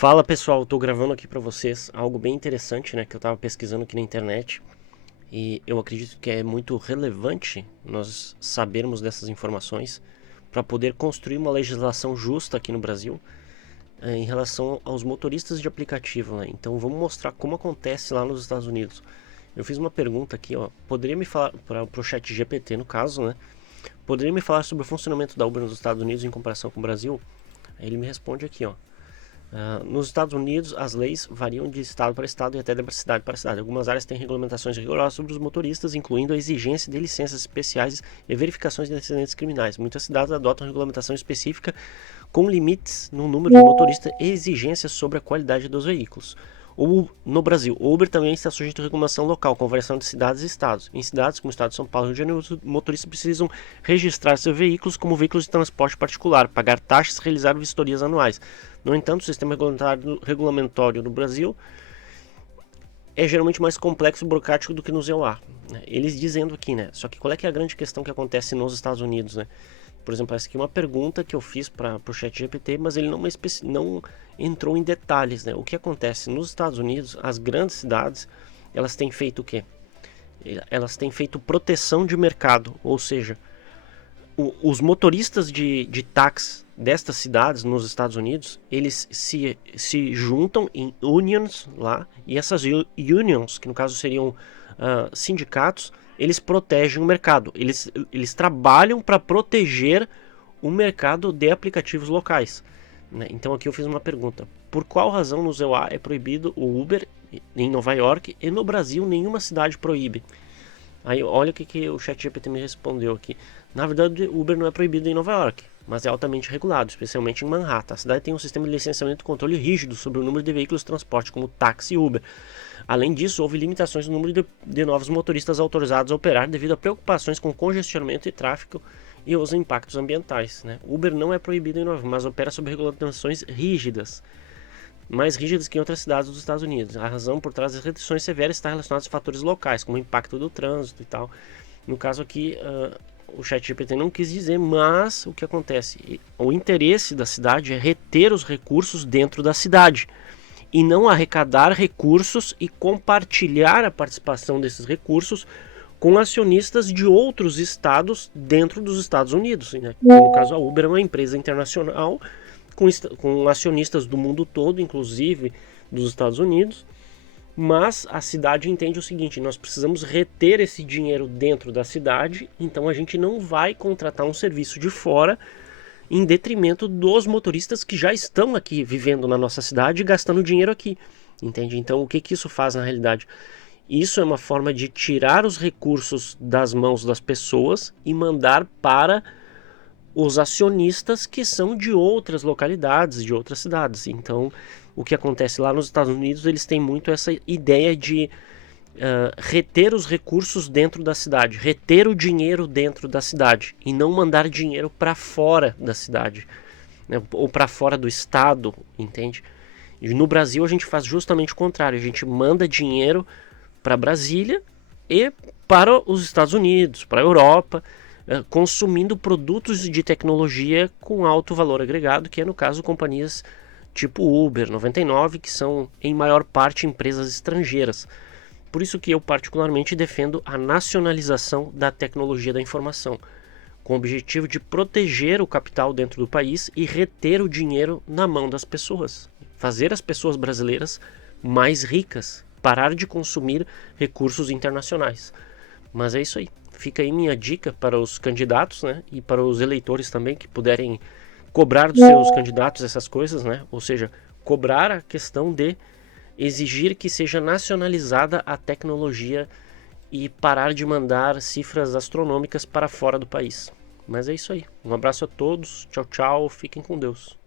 Fala pessoal, estou gravando aqui para vocês algo bem interessante, né, que eu estava pesquisando aqui na internet e eu acredito que é muito relevante nós sabermos dessas informações para poder construir uma legislação justa aqui no Brasil em relação aos motoristas de aplicativo, né? Então vamos mostrar como acontece lá nos Estados Unidos. Eu fiz uma pergunta aqui, ó, poderia me falar para o chat GPT no caso, né? Poderia me falar sobre o funcionamento da Uber nos Estados Unidos em comparação com o Brasil? Aí ele me responde aqui, ó. Nos Estados Unidos, as leis variam de estado para estado e até de cidade para cidade. Algumas áreas têm regulamentações rigorosas sobre os motoristas, incluindo a exigência de licenças especiais e verificações de antecedentes criminais. Muitas cidades adotam regulamentação específica com limites no número de motoristas e exigências sobre a qualidade dos veículos. No Brasil, o Uber também está sujeito à regulação local, com variação de cidades e estados. Em cidades como o estado de São Paulo e Rio de Janeiro, os motoristas precisam registrar seus veículos como veículos de transporte particular, pagar taxas e realizar vistorias anuais. No entanto, o sistema regulamentário no Brasil é geralmente mais complexo e burocrático do que no ZEUA. Eles dizendo aqui, né? Só que qual é que é a grande questão que acontece nos Estados Unidos, né? Por exemplo, essa aqui é uma pergunta que eu fiz para o ChatGPT, mas ele não entrou em detalhes, né? O que acontece nos Estados Unidos, as grandes cidades, elas têm feito o quê? Elas têm feito proteção de mercado, ou seja, os motoristas de táxi destas cidades nos Estados Unidos, eles se juntam em unions lá, e essas unions, que no caso seriam sindicatos, eles protegem o mercado, eles trabalham para proteger o mercado de aplicativos locais, né? Então aqui eu fiz uma pergunta: por qual razão no ZEUA é proibido o Uber em Nova York e no Brasil nenhuma cidade proíbe? Aí olha o que o ChatGPT me respondeu aqui. Na verdade, o Uber não é proibido em Nova York, mas é altamente regulado, especialmente em Manhattan. A cidade tem um sistema de licenciamento e controle rígido sobre o número de veículos de transporte, como táxi e Uber. Além disso, houve limitações no número de novos motoristas autorizados a operar devido a preocupações com congestionamento e tráfego e os impactos ambientais, né? Uber não é proibido em Nova York, mas opera sob regulamentações rígidas, mais rígidas que em outras cidades dos Estados Unidos. A razão por trás das restrições severas está relacionada a fatores locais, como o impacto do trânsito e tal. No caso aqui, o ChatGPT não quis dizer, mas o que acontece? O interesse da cidade é reter os recursos dentro da cidade e não arrecadar recursos e compartilhar a participação desses recursos com acionistas de outros estados dentro dos Estados Unidos, né? No caso, a Uber é uma empresa internacional com acionistas do mundo todo, inclusive dos Estados Unidos, mas a cidade entende o seguinte: nós precisamos reter esse dinheiro dentro da cidade, então a gente não vai contratar um serviço de fora em detrimento dos motoristas que já estão aqui vivendo na nossa cidade e gastando dinheiro aqui, entende? Então o que isso faz na realidade? Isso é uma forma de tirar os recursos das mãos das pessoas e mandar para os acionistas que são de outras localidades, de outras cidades. Então, o que acontece lá nos Estados Unidos, eles têm muito essa ideia de reter os recursos dentro da cidade, reter o dinheiro dentro da cidade e não mandar dinheiro para fora da cidade, né, ou para fora do estado, entende? E no Brasil a gente faz justamente o contrário, a gente manda dinheiro para Brasília e para os Estados Unidos, para a Europa, consumindo produtos de tecnologia com alto valor agregado, que é no caso companhias tipo Uber, 99, que são em maior parte empresas estrangeiras. Por isso que eu particularmente defendo a nacionalização da tecnologia da informação, com o objetivo de proteger o capital dentro do país e reter o dinheiro na mão das pessoas, fazer as pessoas brasileiras mais ricas, parar de consumir recursos internacionais. Mas é isso aí. Fica aí minha dica para os candidatos, né, e para os eleitores também, que puderem cobrar dos seus candidatos essas coisas, né? Ou seja, cobrar a questão de exigir que seja nacionalizada a tecnologia e parar de mandar cifras astronômicas para fora do país. Mas é isso aí. Um abraço a todos. Tchau, tchau. Fiquem com Deus.